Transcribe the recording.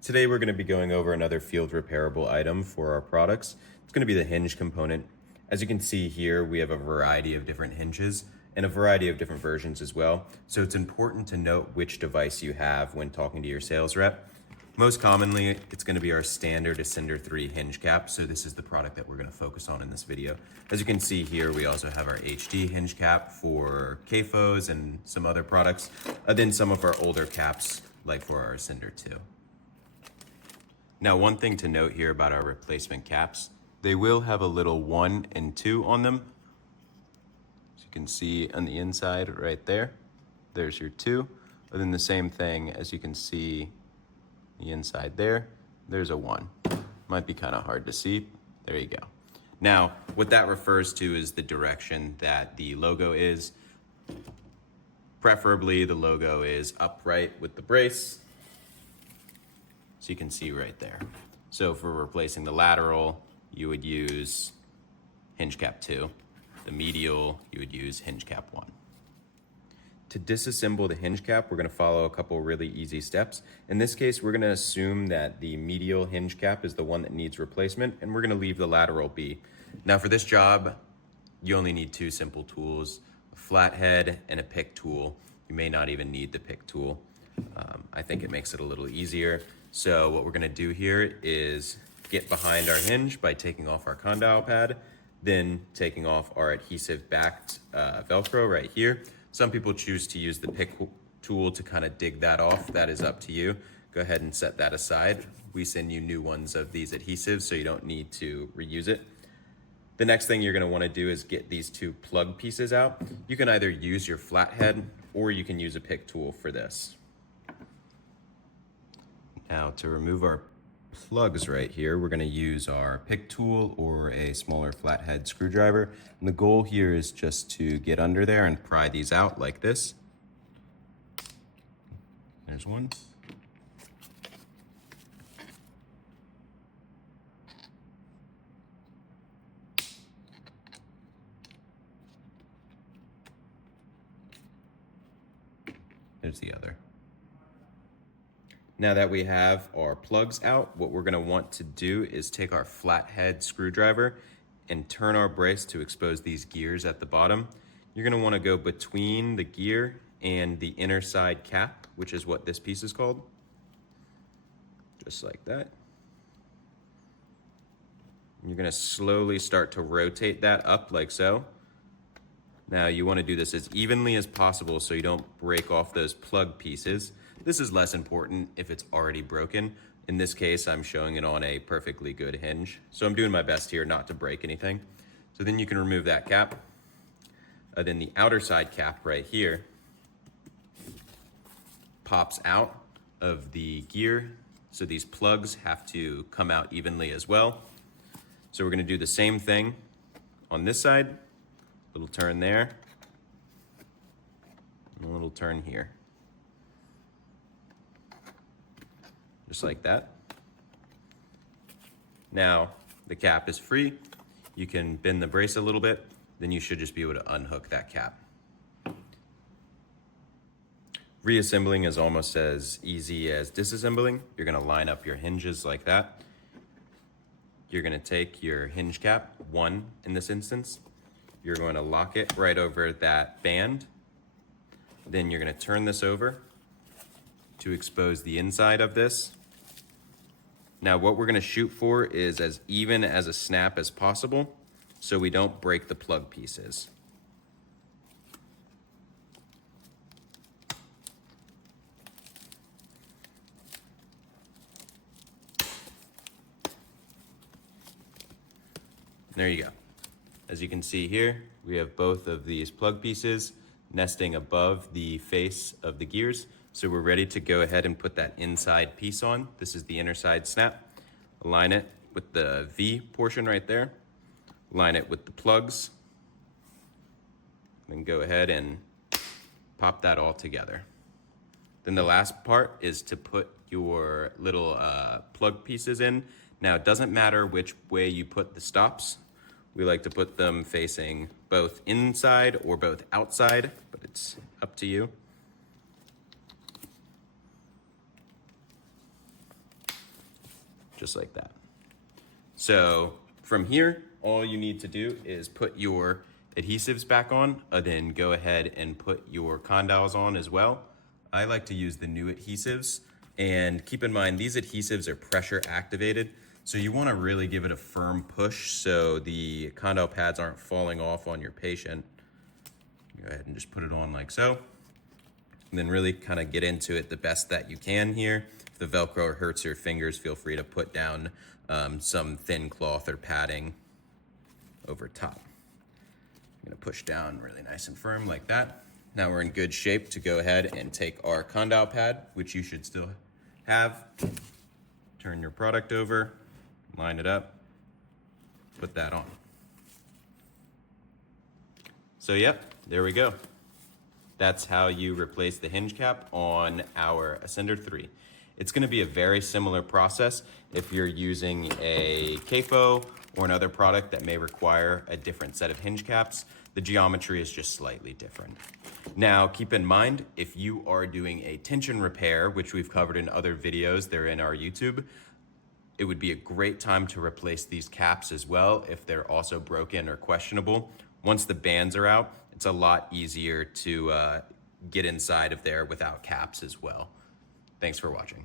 Today we're going to be going over another field repairable item for our products. It's going to be the hinge component. As you can see here, we have a variety of different hinges and a variety of different versions as well. So it's important to note which device you have when talking to your sales rep. Most commonly, it's going to be our standard Ascender 3 hinge cap. So this is the product that we're going to focus on in this video. As you can see here, we also have our HD hinge cap for CAFOs and some other products. Then some of our older caps, like for our Ascender 2. Now, one thing to note here about our replacement caps, they will have a little 1 and 2 on them. As you can see on the inside right there, there's your 2. And then the same thing, as you can see the inside there, there's a 1. Might be kind of hard to see. There you go. Now, what that refers to is the direction that the logo is. Preferably, the logo is upright with the brace. So you can see right there. So for replacing the lateral, you would use hinge cap 2. The medial, you would use hinge cap 1. To disassemble the hinge cap, we're going to follow a couple really easy steps. In this case, we're going to assume that the medial hinge cap is the one that needs replacement, and we're going to leave the lateral be. Now for this job, you only need 2 simple tools, a flathead and a pick tool. You may not even need the pick tool. I think it makes it a little easier. So what we're going to do here is get behind our hinge by taking off our condyle pad, then taking off our adhesive backed Velcro right here. Some people choose to use the pick tool to kind of dig that off. That is up to you. Go ahead and set that aside. We send you new ones of these adhesives, so you don't need to reuse it. The next thing you're going to want to do is get these 2 plug pieces out. You can either use your flathead or you can use a pick tool for this. Now to remove our plugs right here, we're going to use our pick tool or a smaller flathead screwdriver. And the goal here is just to get under there and pry these out like this. There's one. There's the other. Now that we have our plugs out, what we're going to want to do is take our flathead screwdriver and turn our brace to expose these gears at the bottom. You're going to want to go between the gear and the inner side cap, which is what this piece is called. Just like that. You're going to slowly start to rotate that up like so. Now you want to do this as evenly as possible so you don't break off those plug pieces. This is less important if it's already broken. In this case, I'm showing it on a perfectly good hinge. So I'm doing my best here not to break anything. So then you can remove that cap. Then the outer side cap right here pops out of the gear. So these plugs have to come out evenly as well. So we're going to do the same thing on this side. Little turn there. And a little turn here. Just like that. Now the cap is free. You can bend the brace a little bit, then you should just be able to unhook that cap. Reassembling is almost as easy as disassembling. You're going to line up your hinges like that. You're going to take your hinge cap, 1 in this instance. You're going to lock it right over that band. Then you're going to turn this over to expose the inside of this. Now what we're going to shoot for is as even as a snap as possible so we don't break the plug pieces. There you go. As you can see here, we have both of these plug pieces nesting above the face of the gears. So we're ready to go ahead and put that inside piece on. This is the inner side snap. Align it with the V portion right there. Line it with the plugs. Then go ahead and pop that all together. Then the last part is to put your little plug pieces in. Now it doesn't matter which way you put the stops. We like to put them facing both inside or both outside, but it's up to you. just like that. So from here, all you need to do is put your adhesives back on, then go ahead and put your condyles on as well. I like to use the new adhesives, and keep in mind these adhesives are pressure activated, so you want to really give it a firm push so the condyle pads aren't falling off on your patient. Go ahead and just put it on like so, and then really kind of get into it the best that you can here. If the Velcro hurts your fingers, feel free to put down some thin cloth or padding over top. I'm gonna push down really nice and firm like that. Now we're in good shape to go ahead and take our condyle pad, which you should still have. Turn your product over, line it up, put that on. So yep, there we go. That's how you replace the hinge cap on our Ascender 3. It's gonna be a very similar process if you're using a CAFO or another product that may require a different set of hinge caps. The geometry is just slightly different. Now, keep in mind, if you are doing a tension repair, which we've covered in other videos, they're in our YouTube, it would be a great time to replace these caps as well if they're also broken or questionable. Once the bands are out, it's a lot easier to get inside of there without caps as well. Thanks for watching.